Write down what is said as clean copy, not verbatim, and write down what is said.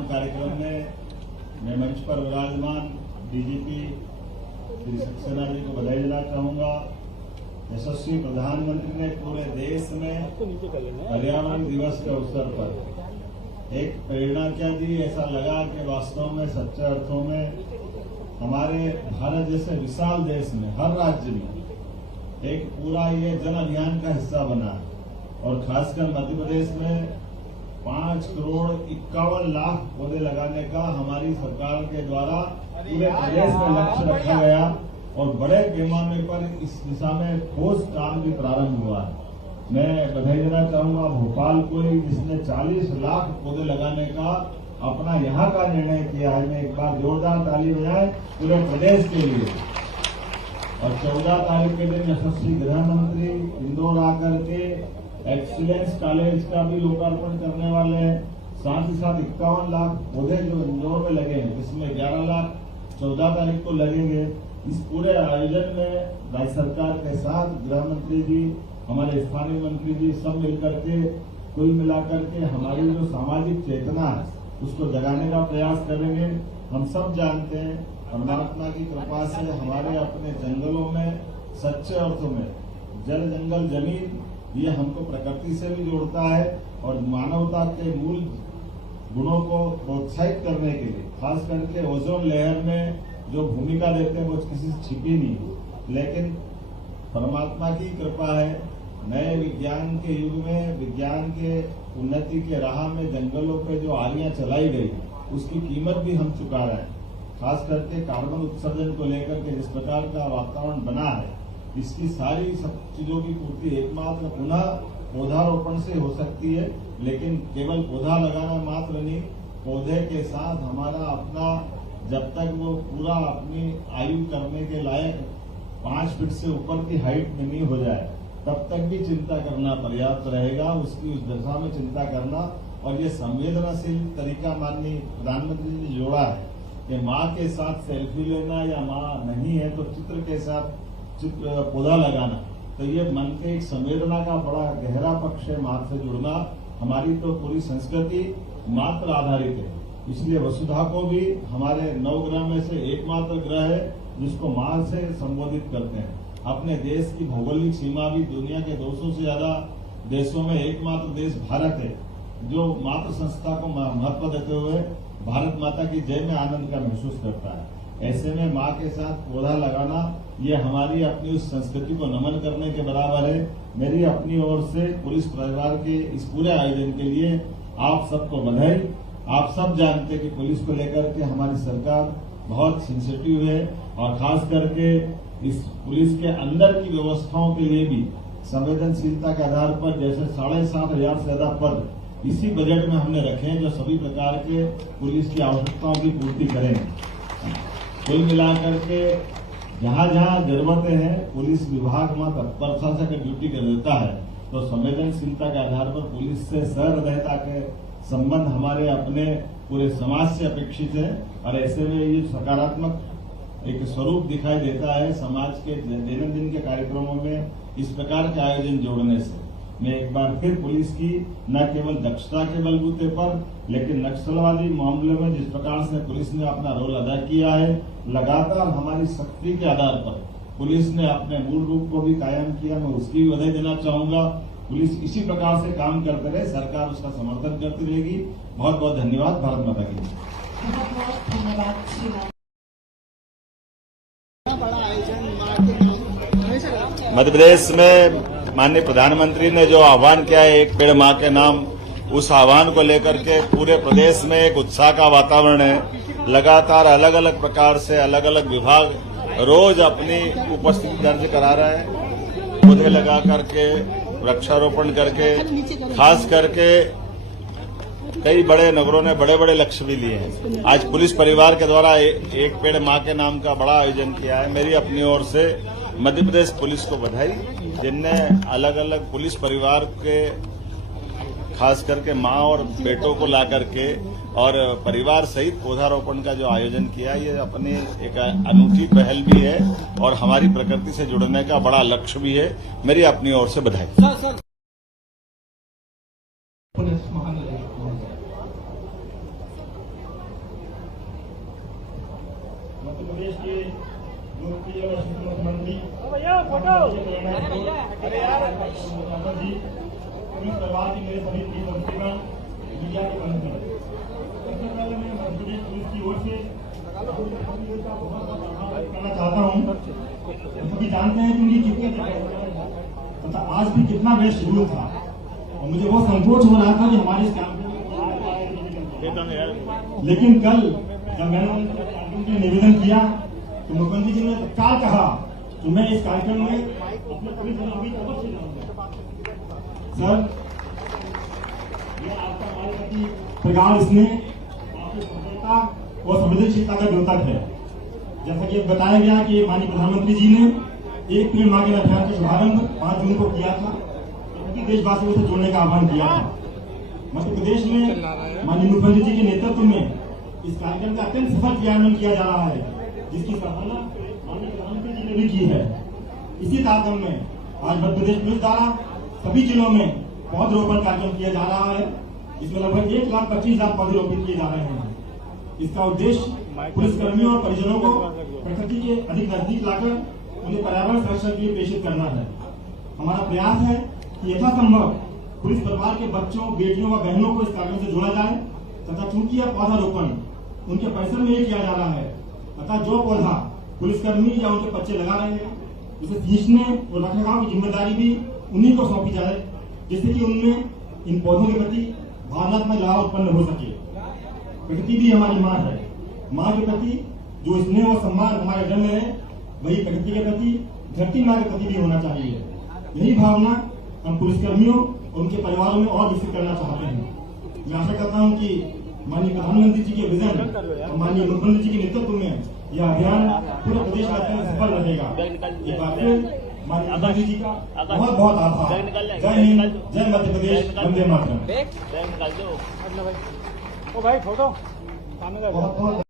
पौधारोपण कार्यक्रम में मैं मंच पर विराजमान डीजीपी श्री सक्सेना जी को बधाई देना चाहूंगा। यशस्वी प्रधानमंत्री ने पूरे देश में पर्यावरण दिवस के अवसर पर एक प्रेरणा क्या दी, ऐसा लगा कि वास्तव में सच्चे अर्थों में हमारे भारत जैसे विशाल देश में हर राज्य में एक पूरा ये जन अभियान का हिस्सा बना और खासकर मध्य प्रदेश में 5,51,00,000 पौधे लगाने का हमारी सरकार के द्वारा पूरे प्रदेश में लक्ष्य रखा गया और बड़े पैमाने पर इस दिशा में ठोस काम भी प्रारंभ हुआ है। मैं बधाई देना चाहूंगा भोपाल को ही, जिसने 40 लाख पौधे लगाने का अपना यहाँ का निर्णय किया है। मैं एक बार जोरदार ताली बजाए पूरे प्रदेश के लिए। और 14 तारीख के दिन यशस्वी गृह मंत्री इंदौर आकर के एक्सीलेंस कॉलेज का भी लोकार्पण करने वाले हैं। साथ ही साथ 51 लाख पौधे जो इंदौर में लगे हैं, जिसमें 11 लाख 14 तारीख को लगेंगे। इस पूरे आयोजन में राज्य सरकार के साथ गृह मंत्री जी, हमारे स्थानीय मंत्री जी सब मिलकर के कुल मिलाकर के हमारी जो सामाजिक चेतना है उसको जगाने का प्रयास करेंगे। हम सब जानते हैं परमात्मा की कृपा से हमारे अपने जंगलों में सच्चे अर्थों में जल, जंगल, जमीन ये हमको प्रकृति से भी जोड़ता है और मानवता के मूल गुणों को प्रोत्साहित करने के लिए खास करके ओजोन लेयर में जो भूमिका देते हैं वो किसी से छिपी नहीं। लेकिन परमात्मा की कृपा है, नए विज्ञान के युग में विज्ञान के उन्नति के राह में जंगलों पे जो आरियां चलाई गई उसकी कीमत भी हम चुका रहे हैं। खास करके कार्बन उत्सर्जन को लेकर के जिस प्रकार का वातावरण बना है, इसकी सारी सब चीजों की पूर्ति एकमात्र पुनः पौधारोपण से हो सकती है। लेकिन केवल पौधा लगाना मात्र नहीं, पौधे के साथ हमारा अपना जब तक वो पूरा अपनी आयु करने के लायक 5 फीट से ऊपर की हाइट में नहीं हो जाए तब तक भी चिंता करना पर्याप्त रहेगा। उसकी उस दशा में चिंता करना और ये संवेदनशील तरीका माननीय प्रधानमंत्री ने जोड़ा है कि माँ के साथ सेल्फी लेना या माँ नहीं है तो चित्र के साथ पौधा लगाना, तो ये मन के एक संवेदना का बड़ा गहरा पक्ष है। माँ से जुड़ना हमारी तो पूरी संस्कृति मात्र आधारित है। इसलिए वसुधा को भी हमारे 9 ग्रह में से एकमात्र ग्रह है जिसको माँ से संबोधित करते हैं। अपने देश की भौगोलिक सीमा भी दुनिया के 200 से ज्यादा देशों में एकमात्र देश भारत है जो मातृ संस्था को महत्व देते हुए भारत माता की जय में आनंद का महसूस करता है। ऐसे में माँ के साथ पौधा लगाना ये हमारी अपनी उस संस्कृति को नमन करने के बराबर है। मेरी अपनी ओर से पुलिस परिवार के इस पूरे आयोजन के लिए आप सबको बधाई। आप सब जानते हैं कि पुलिस को लेकर के हमारी सरकार बहुत सेंसिटिव है और खास करके इस पुलिस के अंदर की व्यवस्थाओं के लिए भी संवेदनशीलता के आधार पर जैसे 7,500 से ज्यादा पद इसी बजट में हमने रखे हैं जो सभी प्रकार के पुलिस की आवश्यकताओं की पूर्ति करेंगे। कुल मिलाकर के जहाँ जहाँ जरूरतें हैं पुलिस विभाग वहाँ तत्परता से ड्यूटी कर देता है। तो संवेदनशीलता के आधार पर पुलिस से सहृदयता के संबंध हमारे अपने पूरे समाज से अपेक्षित है और ऐसे में ये सकारात्मक एक स्वरूप दिखाई देता है समाज के दैनंदिन के कार्यक्रमों में इस प्रकार के आयोजन जोड़ने से। मैं एक बार फिर पुलिस की न केवल दक्षता के बलबूते पर लेकिन नक्सलवादी मामले में जिस प्रकार से पुलिस ने अपना रोल अदा किया है, लगातार हमारी सख्ती के आधार पर पुलिस ने अपने मूल रूप को भी कायम किया। मैं उसकी भी बधाई देना चाहूंगा। पुलिस इसी प्रकार से काम करते रहे, सरकार उसका समर्थन करती रहेगी। बहुत बहुत धन्यवाद। भारत माता की जय। बहुत बहुत धन्यवाद। मध्य प्रदेश में माननीय प्रधानमंत्री ने जो आह्वान किया है एक पेड़ माँ के नाम, उस आह्वान को लेकर के पूरे प्रदेश में एक उत्साह का वातावरण है। लगातार अलग अलग प्रकार से अलग अलग विभाग रोज अपनी उपस्थिति दर्ज करा रहा है। पौधे लगा करके, वृक्षारोपण करके, खास करके कई बड़े नगरों ने बड़े बड़े लक्ष्य भी लिए हैं। आज पुलिस परिवार के द्वारा एक पेड़ माँ के नाम का बड़ा आयोजन किया है। मेरी अपनी ओर से मध्य प्रदेश पुलिस को बधाई, जिनने अलग अलग पुलिस परिवार के खास करके माँ और बेटों को ला करके और परिवार सहित पौधारोपण का जो आयोजन किया, ये अपनी एक अनूठी पहल भी है और हमारी प्रकृति से जुड़ने का बड़ा लक्ष्य भी है। मेरी अपनी ओर से बधाई। के लोकप्रिय मुख्यमंत्री जी, पुलिस परिवार के मेरे सभी प्रिय बंधुगण, मीडिया के बंधुगण, सबसे पहले मैं मध्य प्रदेश पुलिस की ओर से बहुत करना चाहता हूँ। सभी जानते हैं कि उनकी कितने तथा आज भी कितना बेस्ट शेड्यूल था और मुझे बहुत संकोच हो रहा था कि हमारे इस कैंपेन लेकिन कल जब मैंने कार्यक्रम के लिए निवेदन किया तो मुख्यमंत्री जी ने तत्काल कहा कि मैं इस कार्यक्रम में अपने पुलिस अभी से जाऊंगा। सर, यह आपका हमारे प्रति प्रगाढ़ स्नेह, आपकी सफलता और संवेदनशीलता का द्योतक है। जैसा कि बताया गया कि माननीय प्रधानमंत्री जी ने एक पेड़ मां के अभियान का शुभारंभ 5 जून को किया था, सभी देशवासियों से जोड़ने का आह्वान किया था। मध्य प्रदेश में माननीय मुख्यमंत्री जी के नेतृत्व में इस कार्यक्रम का अत्यंत सफल क्रियान्वयन किया जा रहा है, जिसकी सराहना माननीय प्रधानमंत्री जी ने भी की है। इसी तारतम्य में आज मध्य प्रदेश पुलिस द्वारा सभी जिलों में पौधरोपण कार्यक्रम किया जा रहा है, जिसमें लगभग 1,25,000 पौधे रोपित किए जा रहे हैं। इसका उद्देश्य पुलिसकर्मियों और परिजनों को प्रकृति के अधिक नजदीक लाकर उन्हें पर्यावरण संरक्षण के लिए प्रेषित करना है। हमारा प्रयास है कि यथासंभव पुलिस परिवार के बच्चों, बेटियों व बहनों को इस कार्यक्रम से जोड़ा जाए तथा चूंकि यह पौधारोपण उनके परिसर में ही किया जा रहा है तथा जो पौधा पुलिसकर्मी या उनके बच्चे लगा रहे हैं उसे सींचने और रखरखाव की जिम्मेदारी भी उन्हीं को सौंपी जाए, जिससे कि उनमें इन पौधों के प्रति भावनात्मक लगाव उत्पन्न हो सके। प्रकृति भी हमारी माँ है। माँ के प्रति जो स्नेह और सम्मान हमारे घर में है, वही प्रकृति के प्रति, धरती माँ के प्रति भी होना चाहिए। यही भावना हम पुलिसकर्मियों और उनके परिवारों में और विकसित करना चाहते हैं। मैं आशा करता हूँ कि माननीय प्रधानमंत्री जी के विजन और माननीय मुख्यमंत्री जी के नेतृत्व में यह अभियान पूरे प्रदेश में अत्यंत सफल रहेगा। एक बार फिर माननीय प्रधानमंत्री जी का बहुत बहुत आभार। जय हिंद, जय मध्य प्रदेश, वंदे मातरम। ओ भाई फोटो बहुत बहुत